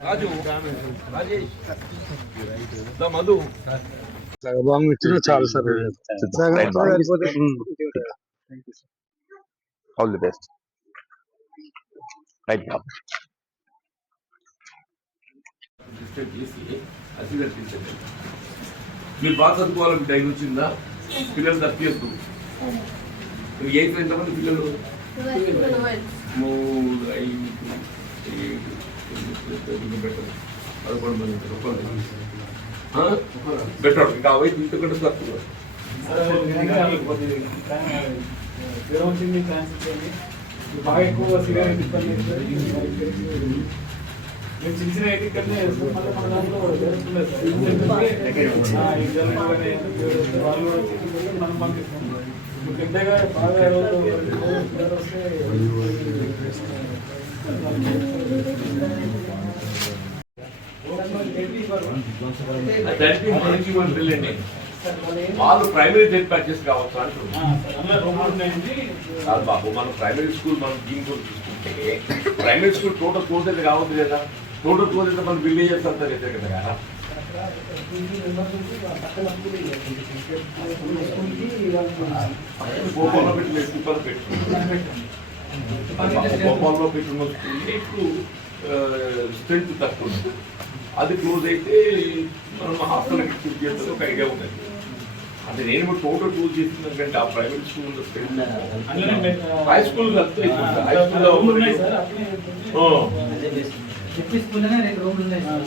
రాజు రాజేష్ దా మధు. బాగా ఇచ్చిన చాలు sir all the best right బాబు మీరు బాగా చదువుకోవాలని టైం వచ్చిందా? పిల్లలు తప్పియద్దు ఎయిత్ ఎంతమంది పిల్లలు? మూడు ఐదు ఏడు ఎనిమిది బెటర్ పదకొండు మంది బెటర్ ఇంకా అవైతే ఇంతకంటే తక్కువ జ్వరం వచ్చింది ట్రాన్స్ఫర్ అయింది బాగా ఎక్కువ సిగరెట్ ఇబ్బంది మేము చిన్న చిన్న అయితే ఇక్కడనే మళ్ళీ మన దాంట్లో జరుగుతులేదు సార్ ఎందుకంటే, ఆ, ఈ జరుగుగానే వాళ్ళు కూడా చిన్న మనం పంపిస్తాం ఇప్పుడు పెద్దగా బాగా రోజు జ్వరం వస్తే దానికి మనకి మన పిల్లండి వాళ్ళు ప్రైమరీ టెట్ ప్యాచెస్ కావచ్చు అంటున్నారు అందులో రూములు ఉన్నాయండి కాదు బాబు మన ప్రైమరీ స్కూల్ మనం దీని కూడా చూసుకుంటే ప్రైమరీ స్కూల్ టోటల్ కోర్స్ అయితే కావద్దు కదా టోటల్ కోర్స్ అయితే మన విలేజెస్ అంతా అయితే కదా కదా భోపాల్లో పెట్టిన స్కూల్ పెట్టు భోపాల్లో పెట్టిన స్కూల్ ఇప్పుడు స్ట్రెంత్ తక్కువ ఉంది. అది క్లోజ్ అయితే మనం హాస్టల్కి షిఫ్ట్ చేస్తే ఒక ఐడియా ఉంది అంటే నేను కూడా టోటల్ క్లోజ్ చేసిన కంటే ఆ private school high school high స్కూల్లో చెప్పి స్కూల్లోనే రెండు రూమ్లు ఉన్నాయి సార్.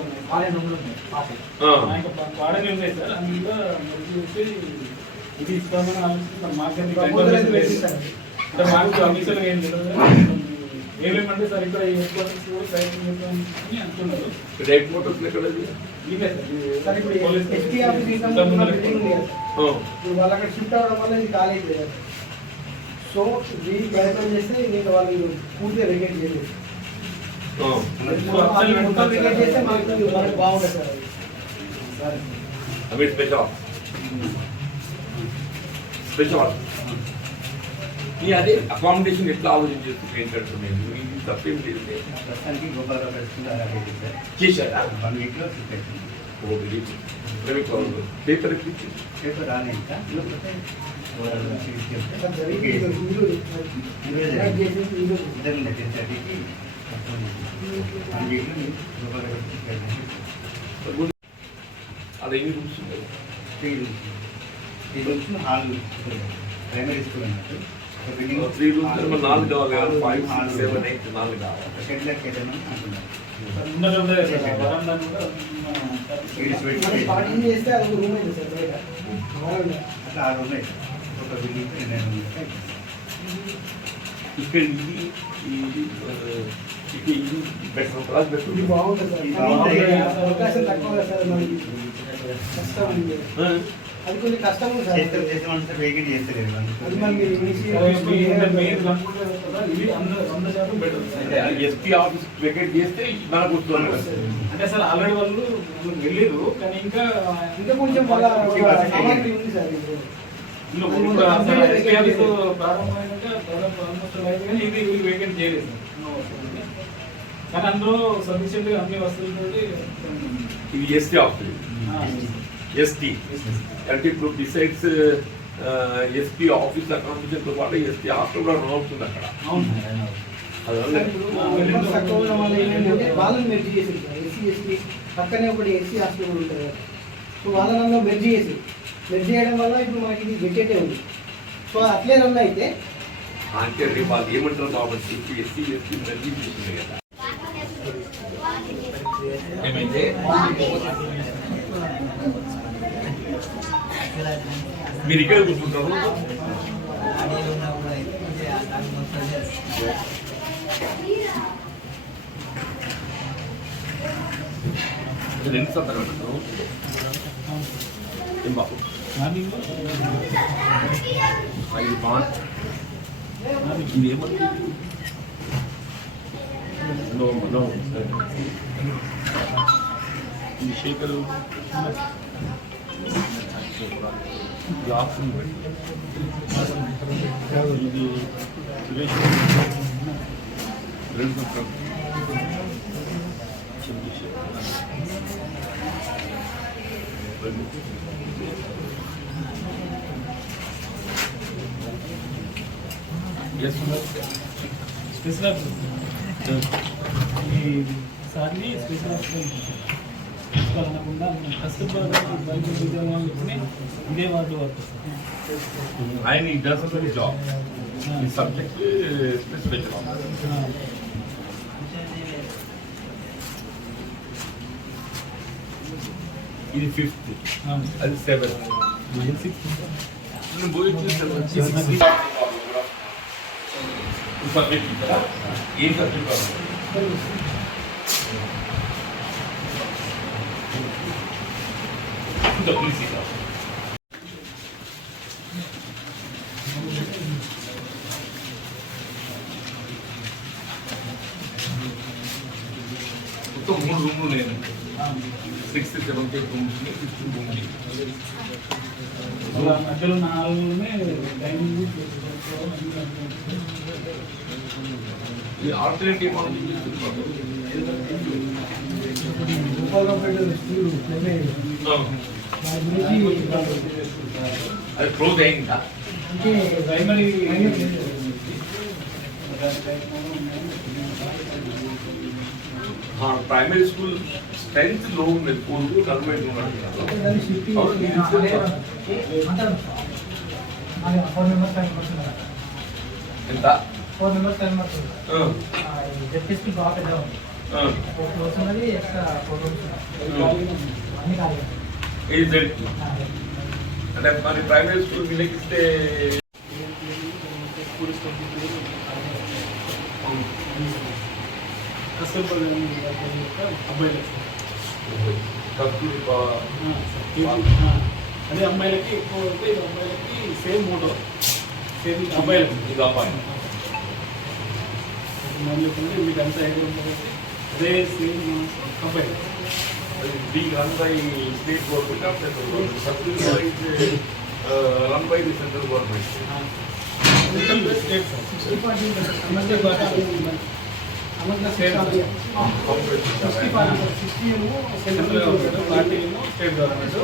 ఉన్నాయి. వాళ్ళే రూమ్లు ఉన్నాయి. పాసే. ఇంకా వాడనే ఉన్నాయి సార్. అందులో చేసి ఇది ఇస్తామని ఆలోచిస్తున్నాం. మాకు సార్. అంటే మాకు అఫీషియల్ ఏం తెలియదు ఏమేమంటే సార్ ఇక్కడ ఈ హెడ్ క్వార్టర్స్ కూడా ప్రయత్నం చేద్దామని అంటున్నారు డైరెక్ట్ మోటార్స్ ఎక్కడది ఇవే సార్ ఇప్పుడు పోలీస్ ఎస్టీ ఆఫీస్ ఇంకా ఇంతకు ముందు బిల్డింగ్ ఉంది కదా సార్. ఇప్పుడు వాళ్ళు అక్కడ షిఫ్ట్ అవ్వడం వల్ల ఇది ఖాళీ లేదు సో దీన్ని ప్రయత్నం చేస్తే ఇంకా వాళ్ళు పూర్తిగా వెకేట్ చేయలేదు వాళ్ళు మొత్తం వెకేట్ చేస్తే మనకు మనకు బాగుంటుంది సార్ అది. అవి స్పెషల్ స్పెషల్ నీ అదే అకామిడేషన్ ఎట్లా ఆలోచన చేస్తుంది ఏంటంటే నేను ఇది తప్పేం లేదు ప్రస్తుతానికి గోపాలరావు చేశారా వన్ వీక్లో పేపర్ పేపర్ రాలే ఇంకా. ఇద్దరు టెన్ థర్టీకి వన్ వీక్లో గోపాలరావు అది ఎన్ని రూమ్స్ ఉన్నాయి three rooms three rooms hall primary school అన్నట్టు త్రీ రూమ్స్ నాలుగు కావాలి ఫైవ్ సిక్స్ సెవెన్ ఎయిట్ నాలుగు కావాలి షెడ్ లెక్క ఏదైనా అంటున్నారు ముందర ఉండే సార్ వరండా కూడా Ladies wait. మనం స్టార్టింగ్ చేస్తే అది ఒక రూమ్ అయింది సార్ బయట బాగుంది. అట్లా ఆరు ఉన్నాయి ఒక బిల్డింగ్ రెండు ఉన్నాయి ఇక్కడ ఇది ఇది ఆ, ఇక్కడ ఇది బెటర్ క్లాస్ ఇది బెటర్ బాగుంటుంది సార్ ఇది కానీ బాగుంటుంది. అవకాశం తక్కువ కదా సార్ మనకి కష్టం ఉంది అది కొంచెం కష్టం సార్. చేస్తే చేస్తలేదు అది మరి మీరు ఎస్పీ ఆఫీస్ వెకేట్ చేస్తే మనకు వస్తుంది అంటే సార్ ఆల్రెడీ వాళ్ళు వెళ్ళారు కానీ ఇంకా ఇంకా కొంచెం వాళ్ళ ఉంది సార్ ఎస్పీ ఆఫీస్. ప్రారంభమైనాక ఇది వీళ్ళు వేకెంట్ చేయలేదు. కానీ అందులో సఫిషియెంట్గా అన్ని వస్తువులతోటి ఇది ఎస్టీ ఆఫీస్. ఎస్టీ అంటే ఇప్పుడు డిసైడ్స్ ఎస్పీ ఆఫీస్ అకామిడేషన్తో పాటు ఎస్టీ హాస్టల్ కూడా రన్ అవుతుంది అక్కడ పక్కనే ఒకటి ఎస్సీ హాస్టల్ కూడా ఉంటుంది. సో వాళ్ళని అందులో మెర్జీ చేసి మెర్జీ చేయడం వల్ల ఇప్పుడు మనకి ఇది వెకేటే ఉంది. సో అట్లే రన్ అయితే అంటే రేపు వాళ్ళు ఏమంటారు కాబట్టి ఎస్సీ ఎస్టీ మెర్జీ చేసింది కదా. ఏమైతే మీరు ఇక్కడ కూర్చుంటారు రెండు సంతకం పెట్టారు ఏం బాబు మార్నింగ్ ఐదు బాన్ ఇది ఏమంటుంది నో నో ఇది శేఖరు గ్లాస్ ఇది సురేష్ రెండు సంవత్సరాలు ఎస్ స్పెషల్ ఆఫీసర్ ఈ సార్ని స్పెషల్ ఆఫీసర్ అనకుండా కస్తూర్బా గారు బయట ఉద్యోగాన్ని ఇదే వార్డు వర్క్ ఆయన ఈ డస్ జాబ్. ఈ సబ్జెక్ట్ స్పెసిఫిక్ ఇది ఫిఫ్త్ అది పోయి చూస్తే సబ్జెక్ట్ ఏం సబ్జెక్ట్ కావాలి ఇంకా ప్లీజ్ ఇక మొత్తం మూడు రూమ్లు నేను sixth seventh eighth rooms fifth rooms మధ్యలో నాలుగునే డైనింగ్ ఈ ఆల్టర్నేటివ్ మనం గోపాలరావుపేట స్కూల్ అది క్లోజ్ అయిందా అంటే ప్రైమరీ ప్రైమరీ స్కూల్ స్ట్రెంత్ లో ఉన్నది కోరుకు నలభై ఐదు ఉన్నారు దాన్ని షిఫ్ట్ అవును, ఇది అంటారు ఫోర్ మెంబర్స్ ఫైవ్ మెంబర్స్ ఎంత ఫోర్ మెంబర్స్ ఫైవ్ మెంబర్స్ ఆ, జడ్పీస్కి బాగా పెద్ద ఉంది ఆ, ఫోర్ ఫ్లోర్స్ ఉన్నది ఎక్స్ట్రా ఫోర్ రూమ్స్ అన్ని ఖాళీ ఇది అంటే మరి ప్రైమరీ స్కూల్ వీళ్ళకి అబ్బాయిలు అదే అమ్మాయిలకి ఎక్కువ అయితే ఇది అమ్మాయిలకి సేమ్ మోటో సేమ్ అబ్బాయిలకి ఇది అబ్బాయి మళ్ళీ మీకు అంతా ఎదురు అదే సేమ్ అబ్బాయిలు దీనికి run by state government of central government Kasturi run by the central government state sixty forty sixty forty sixty ఏమో సెంట్రల్ సెంట్రల్ గవర్నమెంట్ పార్టీ ఏమో స్టేట్ గవర్నమెంట్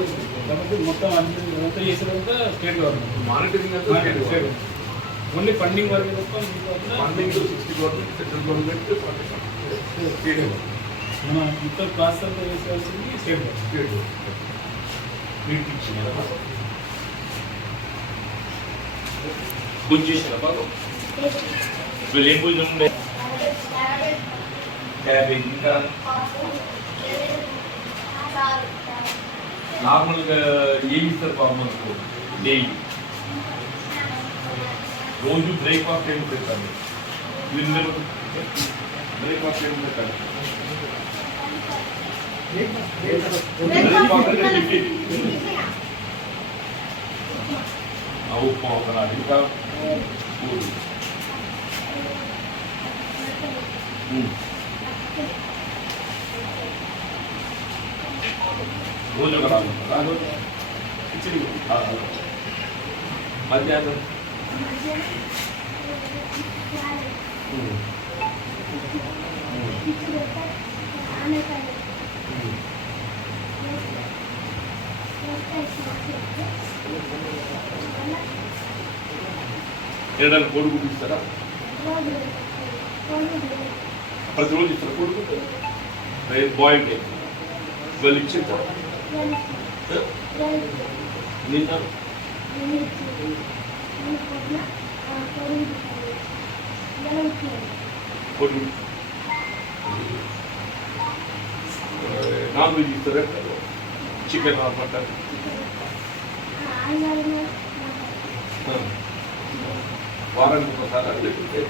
కాబట్టి మొత్తం అన్ని అంతా చేసేదంతా స్టేట్ గవర్నమెంట్ మానిటరింగ్ అంతా state state government only funding వరకు తప్ప మిగతా అంతా funding sixty government central government forty state government మన మొత్తం ప్రాసెస్ అంతా చేసేయాల్సింది స్టేట్ స్టేట్ గవర్నమెంట్ మీకు ఇచ్చిన కొంచెం ఏం పూజ ఉండే క్యాబేజ్ ఇంకా? నార్మల్గా ఏమి ఇస్తారు పాపం మనకు? డైలీ రోజు బ్రేక్ఫాస్ట్ ఏమి పెట్టాలి? బ్రేక్ఫాస్ట్ ఏమి పెట్టాలి బ్రేక్ఫాస్ట్ అంటే టిఫిన్ ఆ ఉప్మా ఒక నాటి ఇంకా పూరి ఉమ్. రోజు ఒక నాలుగు ఉంటుందా? కిచిడి ఆ, ఆ. మధ్యాహ్నం ఉమ్. ఉమ్. తినడానికి కోడి గుడ్డు ఇస్తారా ప్రతిరోజు ఇస్తారు కోడి గుడ్డు బాయిల్డ్ ఎగ్ వాళ్ళు ఇచ్చిందా నిన్న కోడి గుడ్డు నాన్ వెజ్ ఇస్తారా? Chicken mutton? వారానికి ఒకసారి లేకుంటే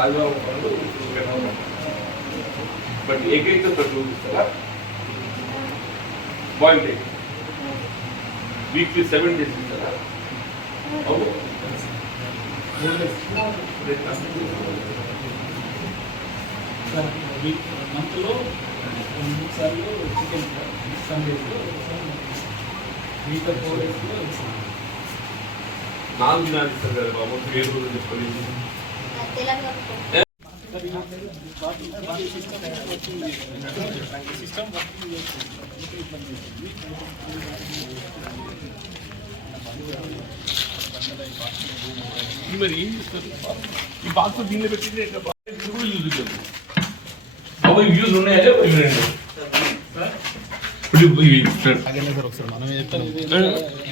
ఆదివారం పనులు చికెన్ బట్ ఎగ్ అయితే ప్రతిరోజు ఇస్తారా boiled egg weekly seven days ఇస్తారా అవును. మంత్లో మూడు సార్లు చికెన్ సండేస్లో మిగతా ఫోర్ డేస్లో నాలుగు దినాలు ఇస్తారు కదా బాబు పేరు కూడా చెప్పలేదు సిస్టమ్ వర్కింగ్ మరి ఏం చేస్తారు? ఈ బాక్స్ దీనిలో పెట్టింది కూడా ఉంటుంది బాబు యూజ్ ఉన్నాయా లేవా ఇవి రెండు ఇప్పుడు ఇవి సార్ ఆగండి సార్ ఒకసారి మనమే చెప్తాను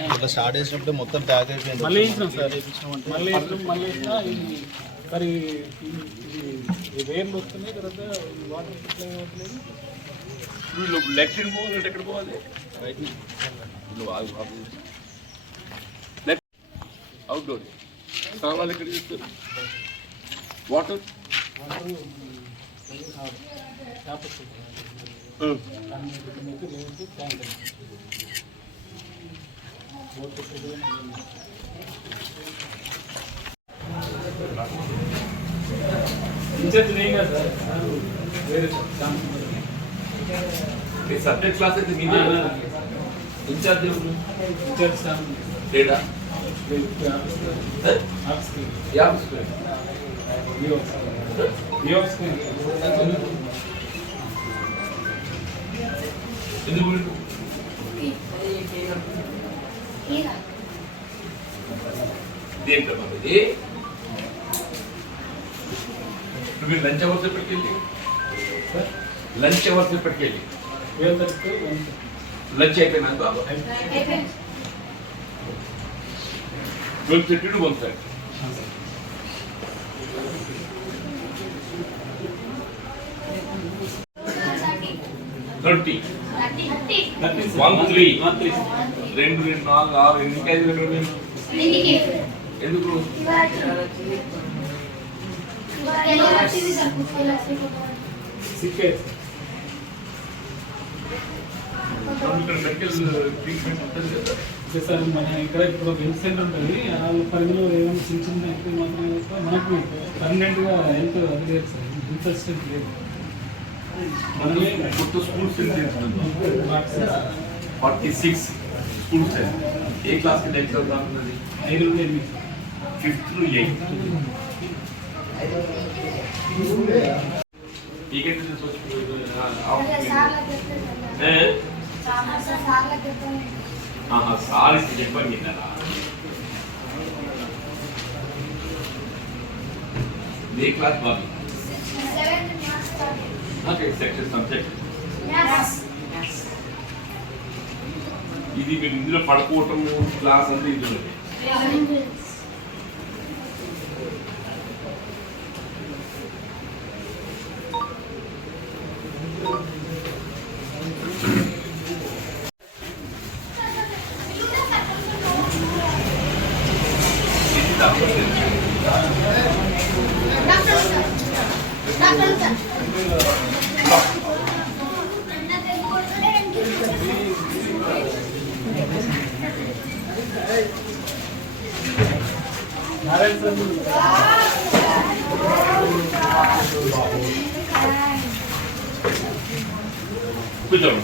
ఇట్లా స్టార్ట్ చేసినప్పుడు మొత్తం ప్యాక్ అయిపోయింది. మళ్ళీ మళ్ళీ మళ్ళీ మరి వేర్లు వస్తున్నాయి తర్వాత వాటర్ సప్లై అవ్వట్లేదు వీళ్ళు లెఫ్ట్ పోవాలంటే ఎక్కడ పోవాలి? రైట్ లెఫ్ట్ అవుట్డోర్ స్నానాలు ఎక్కడ చేస్తారు? వాటర్ ఇన్ఛార్జ్ నేను కదా సార్ నాకు వేరే సార్ ఛాన్స్ ఉంది. మీ సబ్జెక్ట్ క్లాస్ అయితే మీదే ఇన్ఛార్జ్ ఎవరు ఇన్ఛార్జ్ సార్ లేదా లేదు, ఆఫీస్ ఏ? ఆఫీస్కి ఏ ఆఫీస్కి? వివో వివోస్కి ఎందుకు మీరు? దేంట్లో ఇది ఇప్పుడు మీరు lunch hours ఎప్పటికెళ్ళి sir lunch hours ఎప్పటికెళ్ళి Vivo తరఫు వన్ లంచ్ అయిపోయినాక twelve thirty to one thirty thirty one three one three రెండు రెండు నాలుగు ఆరు ఎన్ని ఐదు రెండు రెండు ఎందుకు సిక్ ఇక్కడ మెడికల్ ట్రీట్మెంట్ ఉంటుంది కదా సార్ మన ఇక్కడ ఇప్పుడు హెల్త్ సెంటర్ ఉంటుంది. ఆ పరిధిలో ఏమైనా చిన్న చిన్న అయితే మాత్రం మనకు పర్మనెంట్గా హెల్త్ అది లేదు సార్. హెల్త్ అసిస్టెంట్ లేదు. ఫార్టీ సిక్స్ స్కూల్స్ ఏ క్లాస్కి నెక్స్ట్ అవుతున్నది ఐదు నుండి ఎనిమిది. Fifth to eighth. ఈకెంట్ సారీ చెప్పండి కదా ఏ class Bobby okay section subject ఇది మీరు ఇందులో పడుకోవటం క్లాస్ అంతా ఇందులో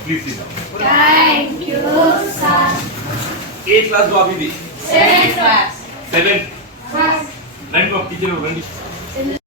please sit down. Thank you, sir. Eight class do you Seventh class. Seventh. Class. Rank of teacher, rank.